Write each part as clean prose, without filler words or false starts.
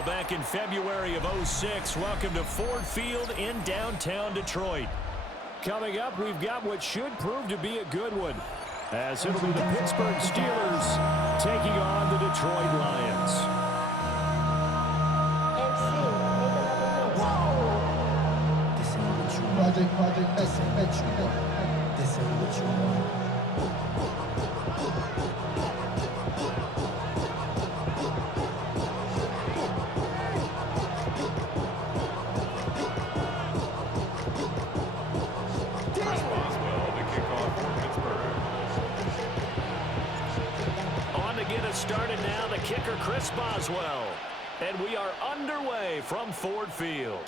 Bowl back in February of '06. Welcome to Ford Field in downtown Detroit. Coming up, we've got what should prove to be a good one, as it'll be the Pittsburgh Steelers taking on the Detroit Lions. Project, this ain't what you want. On to get us started now, the kicker, Chris Boswell. And we are underway from Ford Field.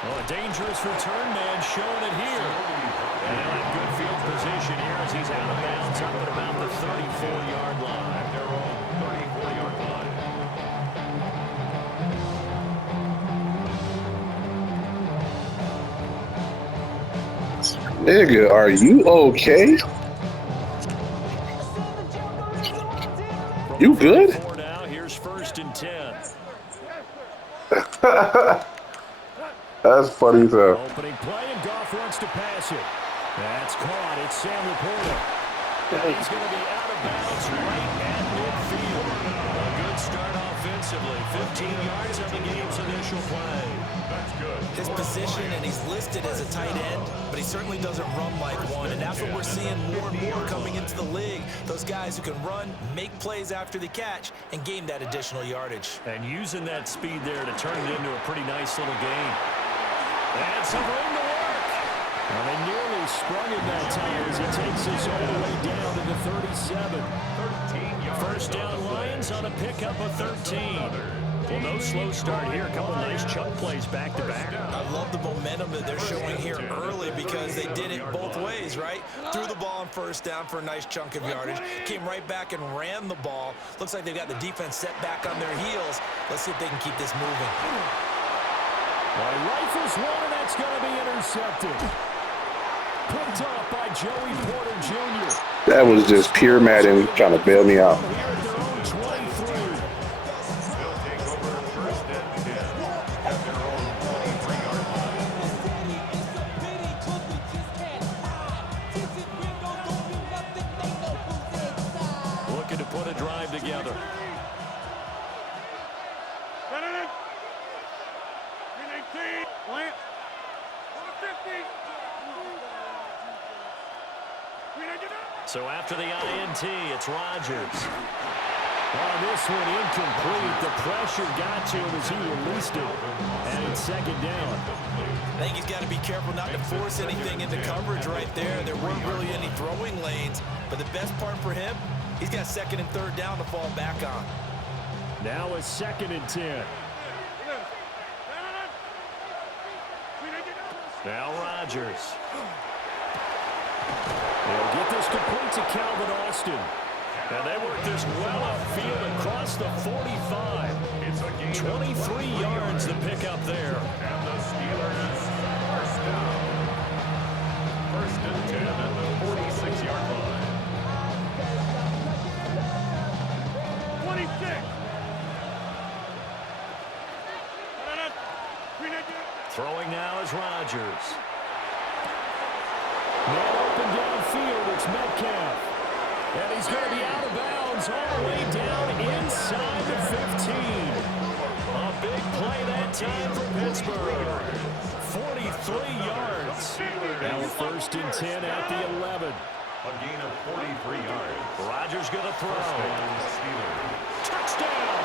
Oh, a dangerous return man showing it here. And in good field position here as he's out of bounds up at about the 34-yard line. Their own 34-yard line. Nigga, are you okay? You good? Now, here's 1st and 10. That's funny though. Opening play, and Goff wants to pass it. That's caught. It's Sam Laporta. And he's going to be out of bounds right at midfield. A good start offensively. 15 yards on the game's initial play. That's good. His position, and he's listed as a tight end, but he certainly doesn't run like one, and that's what we're seeing more and more coming into the league. Those guys who can run, make plays after the catch, and gain that additional yardage. And using that speed there to turn it into a pretty nice little game. And some room to work. Well, they nearly sprung it that time as he takes us all the way down to the 37. 1st down Lions on a pickup of 13. Well, no slow start here. A couple nice chunk plays back-to-back. I love the momentum that they're showing here early because they did it both ways, right? Threw the ball on 1st down for a nice chunk of yardage. Came right back and ran the ball. Looks like they've got the defense set back on their heels. Let's see if they can keep this moving. Well, he rifles one, and that's going to be intercepted. Picked off by Joey Porter Jr. That was just pure Madden trying to bail me out. Looking to put a drive together. So after the INT, it's Rodgers. Oh, this one incomplete. The pressure got to him as he released it. And it's 2nd down. I think he's got to be careful not to force anything into coverage right there. There weren't really any throwing lanes. But the best part for him, he's got 2nd and 3rd down to fall back on. Now a 2nd and 10. Now Rodgers. They'll get this complete to Calvin Austin. And they work this well upfield across the 45. 23 yards to pick up there. And the Steelers first down. 1st and 10 at the 46-yard line. 26. Throwing now is Rodgers. Man open downfield, it's Metcalf. And he's going to be out of bounds all the way down inside the 15. A big play that time for Pittsburgh. 43 yards. Now 1st and 10 at the 11. A gain of 43 yards. Rodgers going to throw. Touchdown.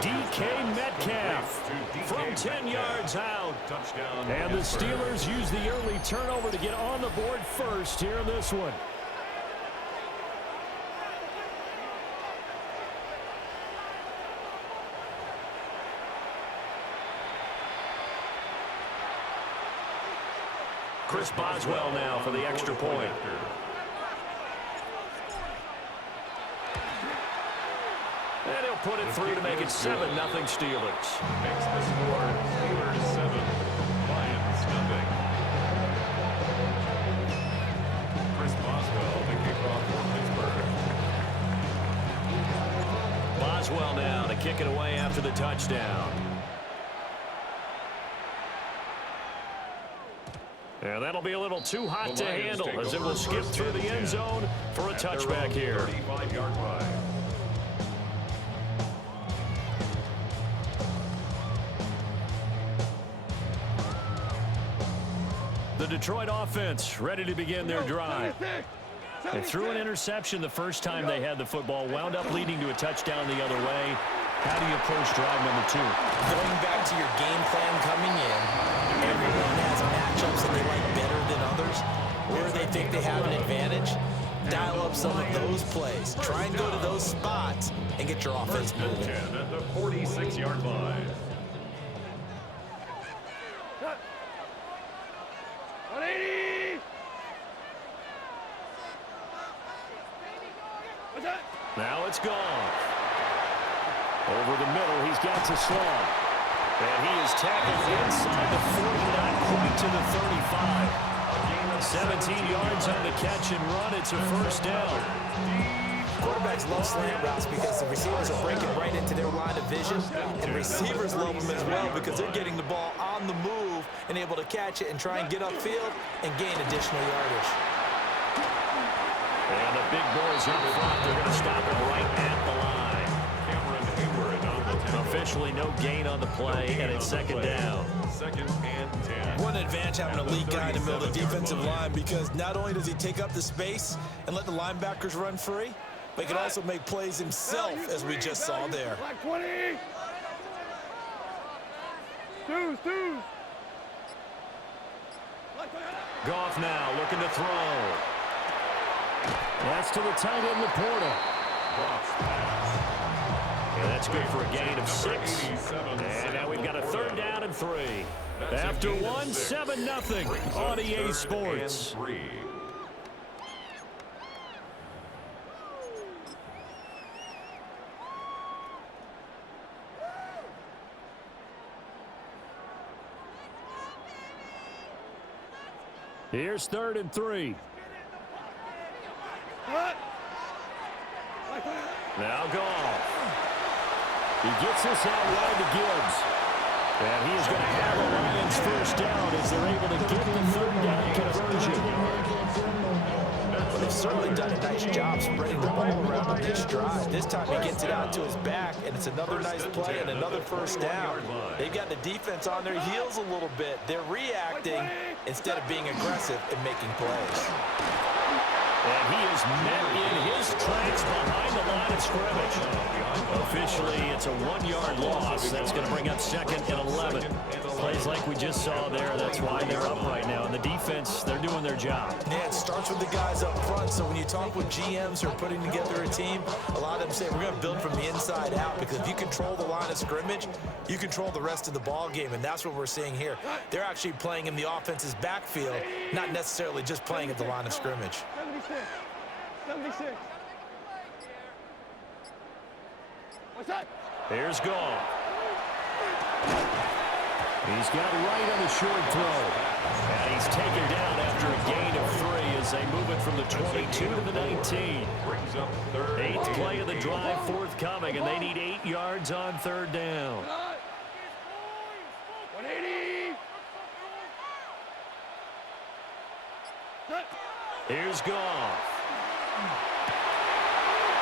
DK Metcalf from 10 yards out. And the Steelers use the early turnover to get on the board first here in this one. Chris Boswell now for the extra point. And he'll put it through to make it 7-0 Steelers. Makes the score Steelers 7, Lions 0. Chris Boswell, the kickoff for Pittsburgh. as well now to kick it away after the touchdown. And that'll be a little too hot to handle as it will skip through the end zone for a touchback here. 35-yard line. The Detroit offense ready to begin their drive. They threw an interception the first time they had the football, wound up leading to a touchdown the other way. How do you approach drive number 2? Going back to your game plan coming in, everyone has matchups that they like better than others, where they think they have an advantage. Dial up some of those plays. Try and go to those spots and get your offense moving. At the 46-yard line. Now it's gone. Over the middle, he's got to slow. And he is tackled inside the 40, not quite to the 35. 17 yards on the catch and run. It's a first down. Quarterbacks love slant routes because the receivers are breaking right into their line of vision, and receivers love them as well because they're getting the ball on the move and able to catch it and try and get upfield and gain additional yardage. And the big boys up front, they're going to stop it right at the line. Officially no gain on the play, and it's second down. Second and 10. One advantage having a lead guy in the middle of the defensive line because not only does he take up the space and let the linebackers run free, but he can also make plays himself, as we just saw there. Black 20. Twos. Goff now looking to throw. That's to the tight end, Laporta. And that's good for a gain of 6. And now we've got a third down and 3. After 1, 7-0 on EA Sports. Here's 3rd and 3. Now Goff. He gets this out wide to Gibbs. And he is going to have a Lions first down as they're able to get the third down conversion. Well, they've certainly done a nice job spreading the ball around on this drive. This time he gets it out to his back, and it's another nice play and another first down. They've got the defense on their heels a little bit. They're reacting instead of being aggressive and making plays. And he is met in his tracks behind the line of scrimmage. Officially, it's a 1-yard loss. That's going to bring up 2nd and 11. Plays like we just saw there. That's why they're up right now. And the defense, they're doing their job. Yeah, it starts with the guys up front. So when you talk with GMs who are putting together a team, a lot of them say we're going to build from the inside out because if you control the line of scrimmage, you control the rest of the ball game. And that's what we're seeing here. They're actually playing in the offense's backfield, not necessarily just playing at the line of scrimmage. 76. What's that? Here's Goff. He's got right on the short throw. And he's taken down after a gain of 3 as they move it from the 22 to the 19. 8th play of the drive forthcoming, and they need 8 yards on 3rd down. 180. Here's Goff.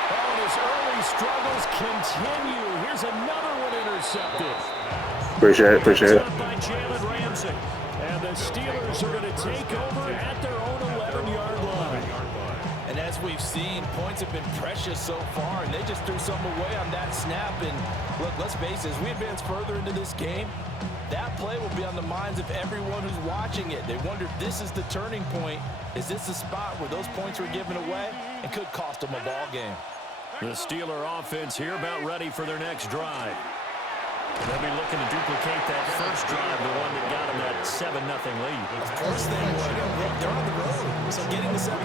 And his early struggles continue. Here's another one intercepted. Appreciate it. By Jalen Ramsey. And the Steelers are going to take over at their own 11-yard line. And as we've seen, points have been precious so far, and they just threw some away on that snap. And look, let's face it, as we advance further into this game, that play will be on the minds of everyone who's watching it. They wonder if this is the turning point. Is this the spot where those points were given away and could cost them a ball game? The Steeler offense here about ready for their next drive. And they'll be looking to duplicate that first drive, the one that got them that 7-0 lead. Of course they would. They're on the road, so getting the 7-0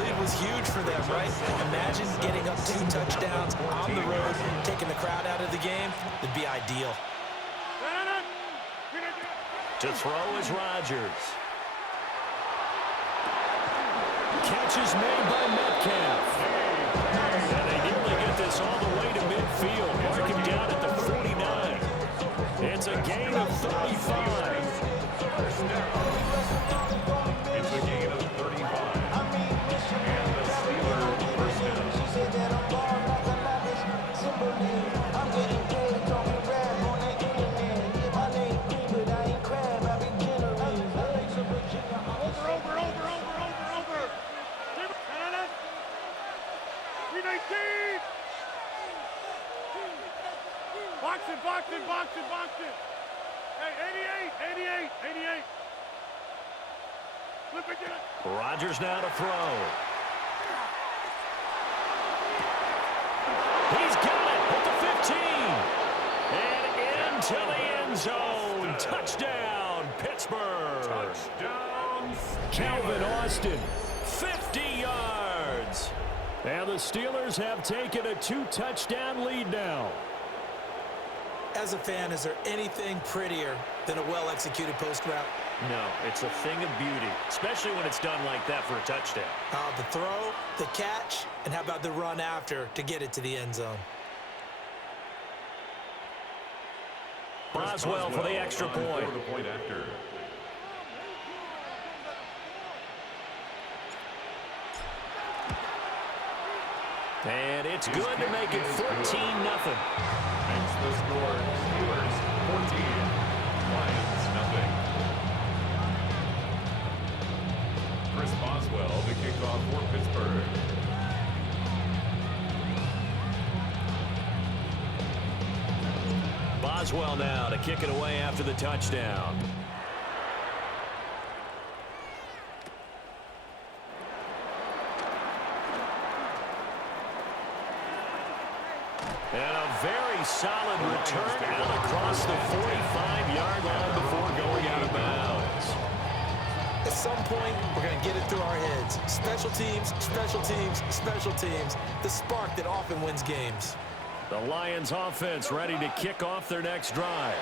lead was huge for them, right? Imagine getting up 2 touchdowns on the road, taking the crowd out of the game. It'd be ideal. To throw is Rodgers. Catch is made by Metcalf. And they nearly get this all the way to midfield. Boxing, boxing, boxing, boxing. Hey, 88, 88, 88. Flip it, get it. Rodgers now to throw. He's got it at the 15. And into the end zone. Touchdown, Pittsburgh. Touchdown. Calvin Austin, 50 yards. And the Steelers have taken a 2-touchdown lead now. As a fan, is there anything prettier than a well-executed post route? No, it's a thing of beauty, especially when it's done like that for a touchdown. The throw, the catch, and how about the run after to get it to the end zone? Boswell for the extra point. For the point after. And it's good to make it 14-0. Makes the score Steelers 14, Lions nothing. Chris Boswell, the kickoff for Pittsburgh. Boswell now to kick it away after the touchdown. And a very solid return out across the 45-yard line before going out of bounds. At some point, we're going to get it through our heads. Special teams, special teams, special teams. The spark that often wins games. The Lions offense ready to kick off their next drive.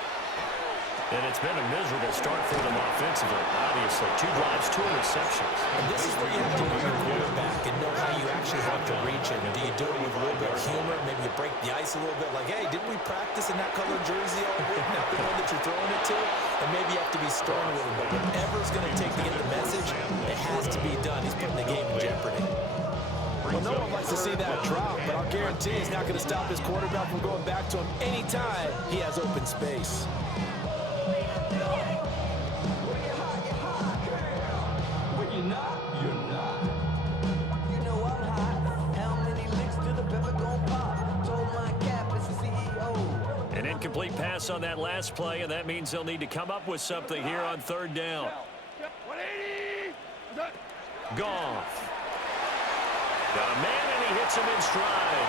And it's been a miserable start for them offensively. Obviously, 2 drives, 2 interceptions. And this is where you have to know your quarterback and know how you actually have to reach him. Do you do it with a little bit of humor? Maybe you break the ice a little bit. Like, hey, didn't we practice in that color jersey all week? Not the one that you're throwing it to? And maybe you have to be stern with him. But whatever it's going to take to get the message, it has to be done. He's putting the game in jeopardy. Well, no one likes to see that drop, but I'll guarantee he's not going to stop his quarterback from going back to him anytime he has open space. An incomplete pass on that last play, and that means they'll need to come up with something here on 3rd down. 180. Goff. Got a man, and he hits him in stride.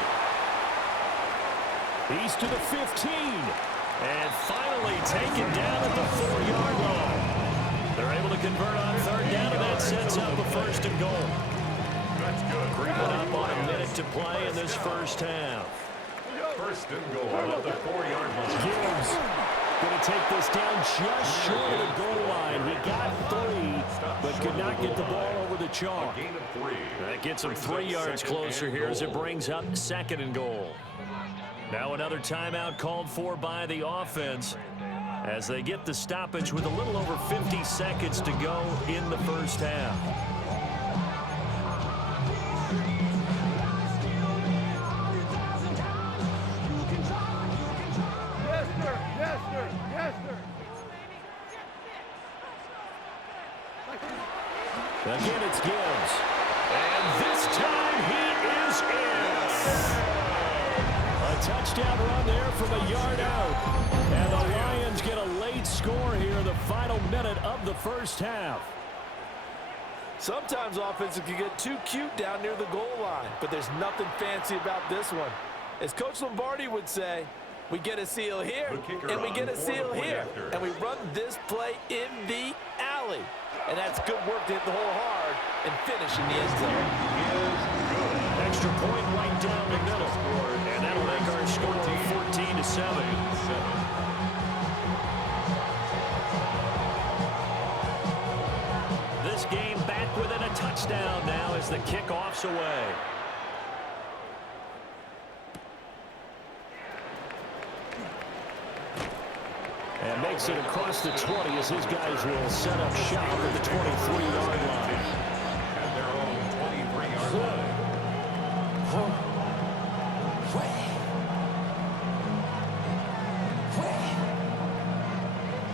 He's to the 15. And finally taken down at the 4-yard line. They're able to convert on 3rd down, and that sets up a 1st and goal. That's good. Creeping up on a minute to play in this first half. 1st and goal at the 4-yard line. Gibbs going to take this down just short of the goal line. He got 3, but could not get the ball over the chalk. Gain of 3. That gets him 3 yards closer here as it brings up 2nd and goal. Now another timeout called for by the offense as they get the stoppage with a little over 50 seconds to go in the first half. Yes, sir. Yes, sir. Yes, sir. Again, it's Gibbs. And this time he is in. A touchdown run there from a yard out. And the Lions get a late score here in the final minute of the first half. Sometimes offenses can get too cute down near the goal line, but there's nothing fancy about this one. As Coach Lombardi would say, we get a seal here, and we get a seal here, and we run this play in the alley. And that's good work to hit the hole hard and finish in the end zone. Extra point right down the middle. And that'll make our score 14-7. This game back within a touchdown now as the kickoff's away. And makes it across the 20 as his guys will set up shop at the 23-yard line. At their own 23-yard line.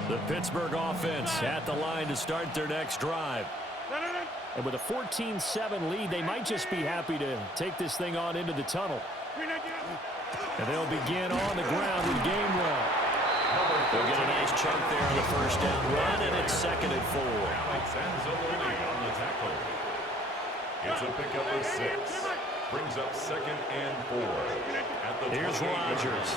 The Pittsburgh offense at the line to start their next drive. And with a 14-7 lead, they might just be happy to take this thing on into the tunnel. And they'll begin on the ground with game one. They'll get a nice chunk there on the first down run, and it's 2nd and 4. Alex Anzalone on the tackle. It's a pickup of 6. Brings up 2nd and 4. At the Here's Rodgers.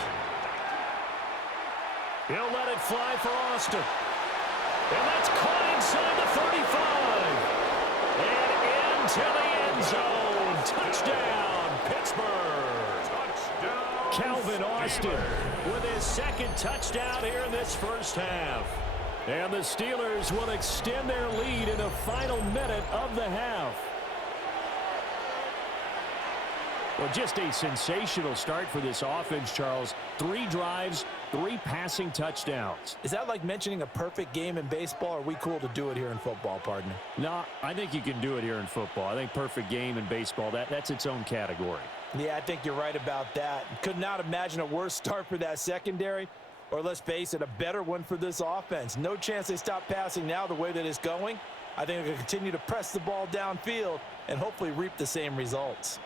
He'll let it fly for Austin. And that's caught inside the 35. And into the end zone. Touchdown, Pittsburgh. touchdown. Calvin Austin with his 2nd touchdown here in this first half. And the Steelers will extend their lead in the final minute of the half. Well, just a sensational start for this offense, Charles. 3 drives, 3 passing touchdowns. Is that like mentioning a perfect game in baseball, or are we cool to do it here in football, partner? No, I think you can do it here in football. I think perfect game in baseball, that's its own category. Yeah, I think you're right about that. Could not imagine a worse start for that secondary, or let's face it, a better one for this offense. No chance they stop passing now the way that it's going. I think they'll continue to press the ball downfield and hopefully reap the same results.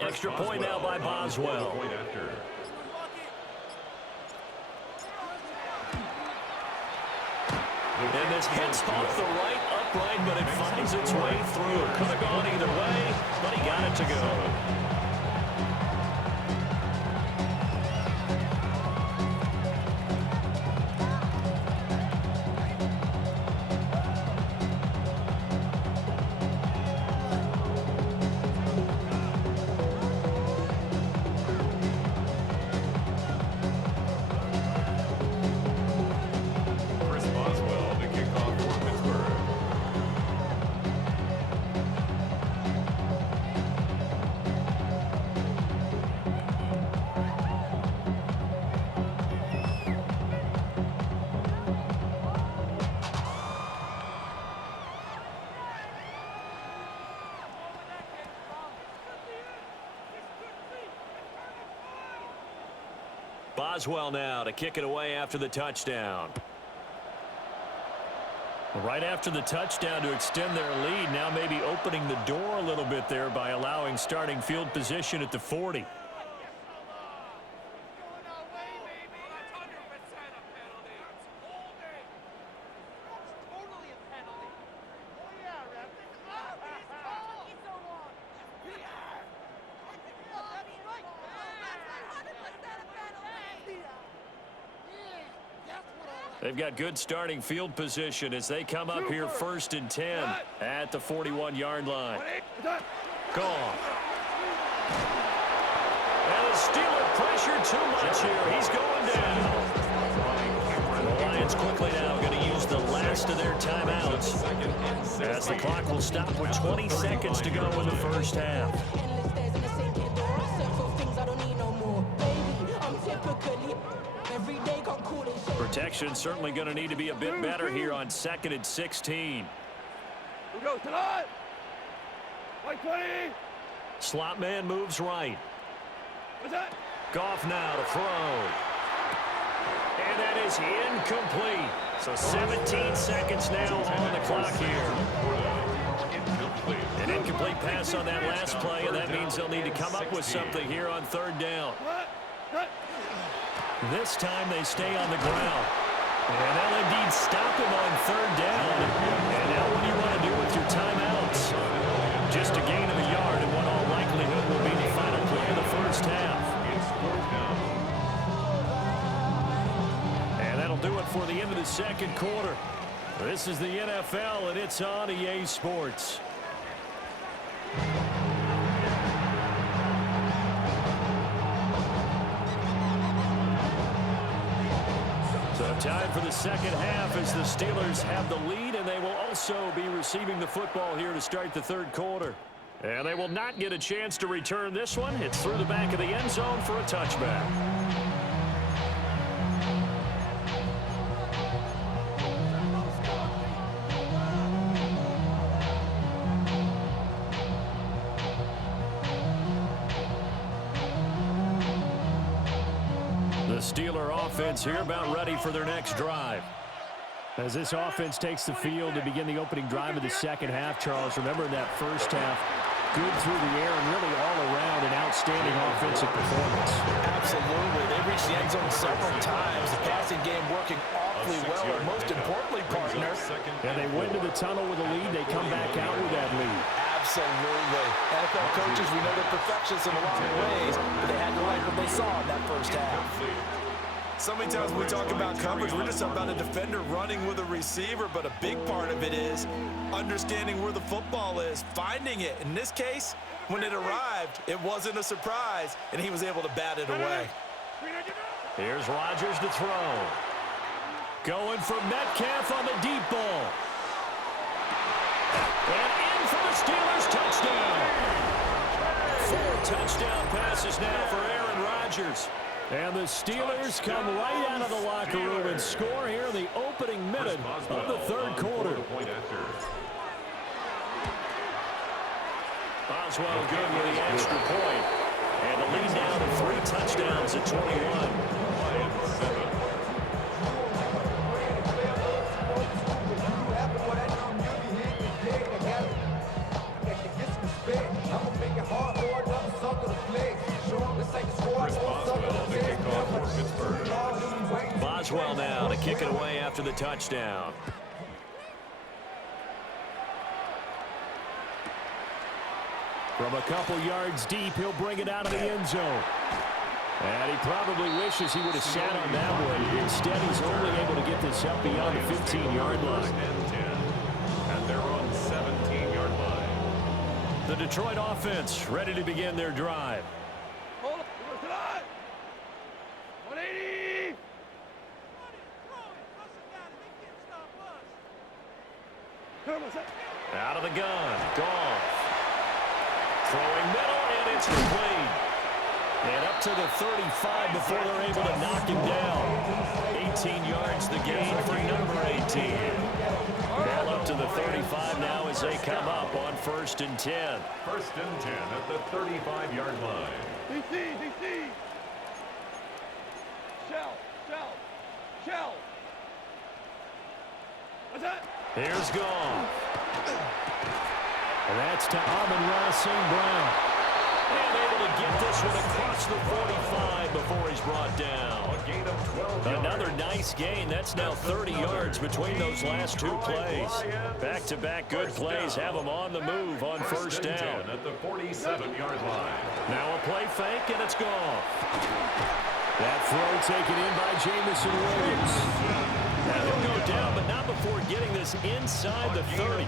Extra point now by Boswell. And this hits off the right upright, but it finds its way through. Could have gone either way, but he got it to go. Boswell now to kick it away after the touchdown. Right after the touchdown to extend their lead, now maybe opening the door a little bit there by allowing starting field position at the 40. They've got good starting field position as they come up here 1st and 10 at the 41-yard line. Gone. And the Steeler pressure too much here. He's going down. The Lions quickly now going to use the last of their timeouts as the clock will stop with 20 seconds to go in the first half. Protection certainly going to need to be a bit better here on 2nd and 16. Slot man moves right. Goff now to throw. And that is incomplete. So 17 seconds now on the clock here. An incomplete pass on that last play, and that means they'll need to come up with something here on 3rd down. This time they stay on the ground. And they'll indeed stop him on 3rd down. And now what do you want to do with your timeouts? Just a gain of a yard in what all likelihood will be the final play of the first half. And that'll do it for the end of the 2nd quarter. This is the NFL, and it's on EA Sports. So time for the 2nd half as the Steelers have the lead, and they will also be receiving the football here to start the 3rd quarter. And they will not get a chance to return this one. It's through the back of the end zone for a touchback. The Steeler offense here about ready for their next drive. As this offense takes the field to begin the opening drive of the second half, Charles, remember in that first half, good through the air and really all around an outstanding offensive performance. Absolutely. They reached the end zone several times. The passing game working awfully well. And most importantly, partner. And they went to the tunnel with a lead. They come back out with that lead. Absolutely. NFL coaches, we know they're perfectionists in a lot of ways, but they had to like what they saw in that first half. So many times when we talk about coverage, we're just about a defender running with a receiver, but a big part of it is understanding where the football is, finding it. In this case, when it arrived, it wasn't a surprise, and he was able to bat it away. Here's Rodgers to throw. Going for Metcalf on the deep ball. And in for the Steelers, touchdown. 4 touchdown passes now for Aaron Rodgers. And the Steelers come right out of the locker room and score here in the opening minute of the third quarter. Boswell good with the extra point. And the lead now to 3 touchdowns at 21. Boswell now to kick it away after the touchdown. From a couple yards deep, he'll bring it out of the end zone. And he probably wishes he would have sat on that one. Instead, he's only able to get this up beyond the 15-yard line. And they're on 17-yard line. The Detroit offense ready to begin their drive. Hold on. 180. Out of the gun. Goff. Throwing middle, and it's complete. And up to the 35 before they're able to knock him down. 18 yards the gain for number 18. Ball up to the 35 now as they come up on 1st and 10. 1st and 10 at the 35-yard line. DC. Shell. What's that? Here's Goff. And that's to Amon-Ra St. Brown. And able to get this one across the 45 before he's brought down. A gain of 12 yards. Another nice gain. That's now 30 yards between those last 2 plays. Back-to-back good plays have them on the move on 1st down. At the 47-yard line. Now a play fake, and it's gone. That throw taken in by Jamison Williams. Now he'll go down, but not before getting this inside the 30.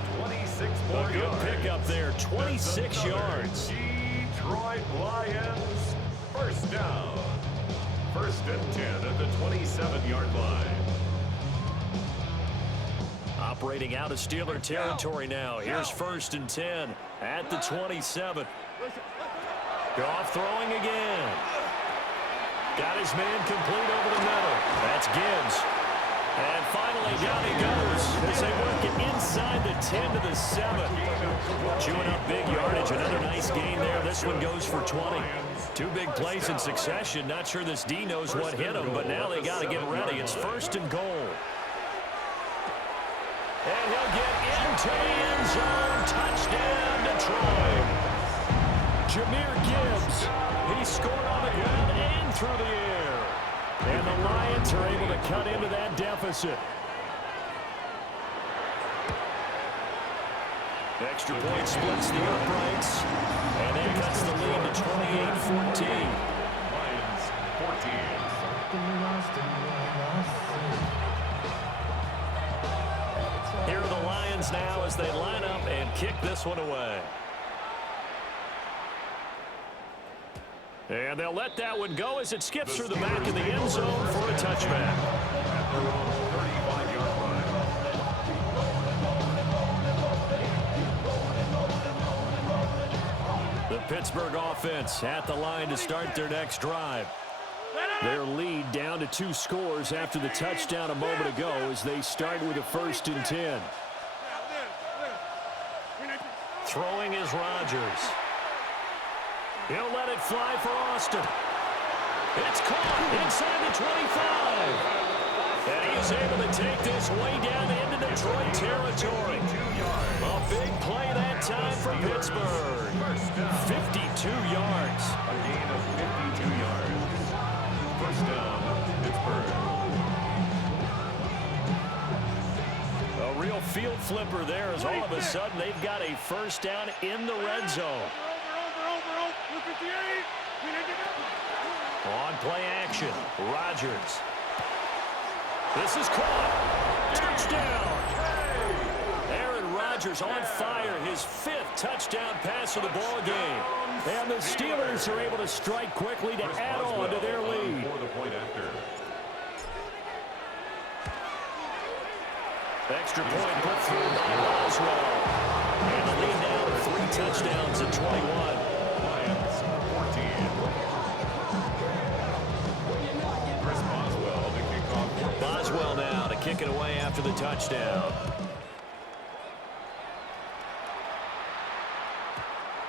A good pickup there, 26 yards. Detroit Lions, 1st down. 1st and 10 at the 27-yard line. Operating out of Steeler territory now. Here's 1st and 10 at the 27. Goff throwing again. Got his man complete over the middle. That's Gibbs. And finally, down he goes as they work it inside the 10 to the 7. Chewing up big yardage. Another nice gain there. This one goes for 20. 2 big plays in succession. Not sure this D knows what hit him, but now they got to get ready. It's 1st and goal. And he'll get into the end zone. Touchdown, Detroit. Jahmyr Gibbs. He scored on the ground and through the air. And the Lions are able to cut into that deficit. Extra point splits the uprights. And that cuts the lead to 28-14. Lions, 14. Here are the Lions now as they line up and kick this one away. And they'll let that one go as it skips through the back of the end zone for a touchback. At their own 35-yard line. The Pittsburgh offense at the line to start their next drive. Their lead down to 2 scores after the touchdown a moment ago as they start with a 1st and 10. Throwing is Rodgers. He'll let it fly for Austin. It's caught inside the 25. And he is able to take this way down into Detroit territory. A big play that time for Pittsburgh. 52 yards. A gain of 52 yards. First down, Pittsburgh. A real field flipper there as all of a sudden they've got a first down in the red zone. On play action, Rodgers. This is caught. Touchdown. Aaron Rodgers on fire, his 5th touchdown pass of the ball game. And the Steelers are able to strike quickly to add on to their lead. For the point after. Extra point put through by Boswell. And the lead now to 3 touchdowns at 21. Lions 14. Chris Boswell to kick off. Boswell now to kick it away after the touchdown.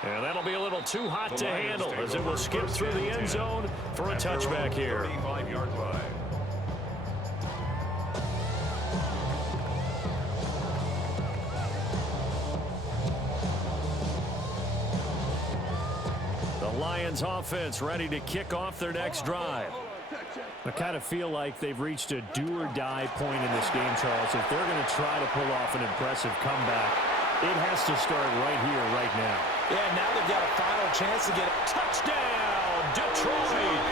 And that'll be a little too hot to handle as it will skip through the end zone for a touchback here. 35-yard line. The Lions offense ready to kick off their next drive. I kind of feel like they've reached a do-or-die point in this game, Charles. If they're going to try to pull off an impressive comeback, it has to start right here, right now. Yeah, now they've got a final chance to get a touchdown, Detroit.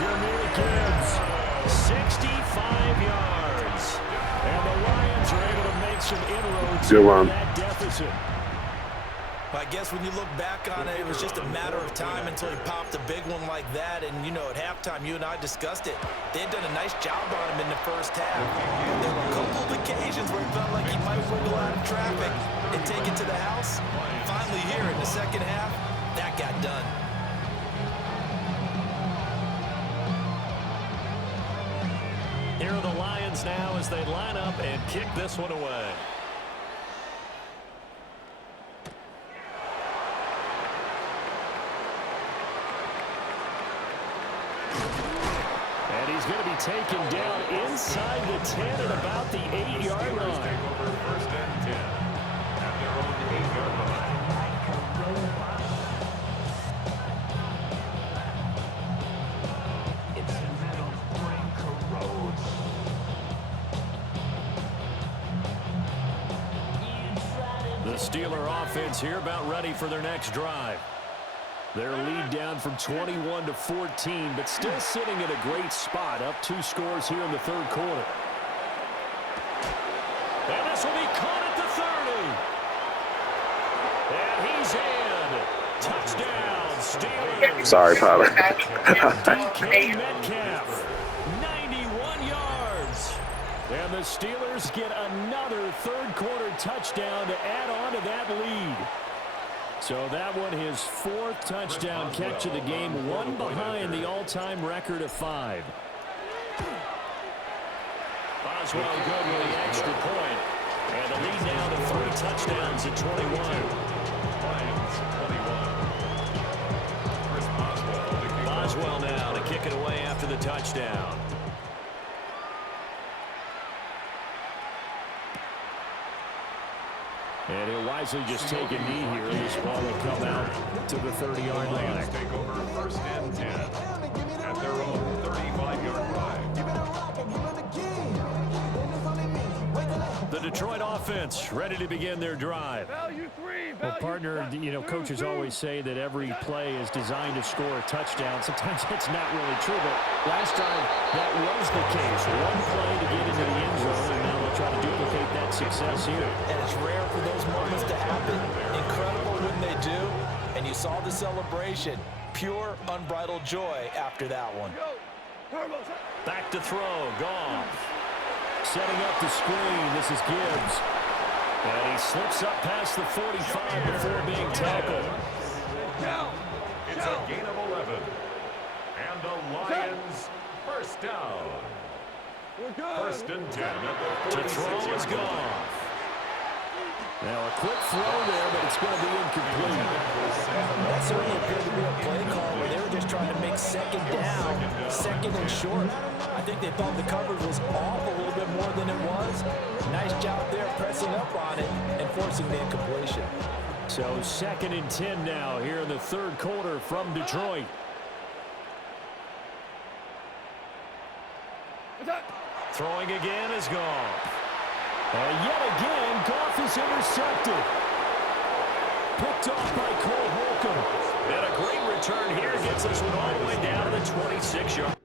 Jameer Gibbs, 65 yards. And the Lions are able to make some inroads in that deficit. I guess when you look back on it, it was just a matter of time until he popped a big one like that. And, you know, at halftime, you and I discussed it. They had done a nice job on him in the first half. But there were a couple of occasions where it felt like he might wiggle out of traffic and take it to the house. Finally here in the second half, that got done. Here are the Lions now as they line up and kick this one away. And he's going to be taken down inside the 10 at about the 8-yard line. Take over first and 10 at their own 8-yard line. The Steeler offense here about ready for their next drive. Their lead down from 21 to 14, but still sitting in a great spot, up 2 scores here in the third quarter. And this will be caught at the 30. And he's in. Touchdown, Steelers. Sorry, Tyler. DK Metcalf, 91 yards. And the Steelers get another third quarter touchdown to add on to that lead. So that one his 4th touchdown catch of the game, one behind the all-time record of 5. Boswell good with the extra point. And the lead now to 3 touchdowns at 21. Lions 21. Chris Boswell. Boswell now to kick it away after the touchdown. And he'll wisely just take a knee here, and this ball will come out to the 30-yard line. Lions take over first and 10 at their own 35-yard line. The Detroit offense ready to begin their drive. Well, partner, you know, coaches always say that every play is designed to score a touchdown. Sometimes that's not really true, but last time that was the case. One play to get into the end zone, and now they'll try to duplicate that success here. And it's rare for those moments to happen. Incredible when they do. And you saw the celebration. Pure, unbridled joy after that one. Back to throw, Goff. Setting up the screen, this is Gibbs. And he slips up past the 45 before being tackled. It's a gain of 11. And the Lions first down. First and 10 at the 46-yard line. To throw is Goff. Now a quick throw there, but it's going to be incomplete. That certainly appeared to be a play call where they were just trying to make second down, second and short. I think they thought the coverage was off a little bit more than it was. Nice job there pressing up on it and forcing the incompletion. So 2nd and 10 now here in the third quarter from Detroit. Throwing again is Goff. And yet again, Goff is intercepted. Picked off by Cole Holcomb. And a great return here gets this one all the way down to the 26-yard.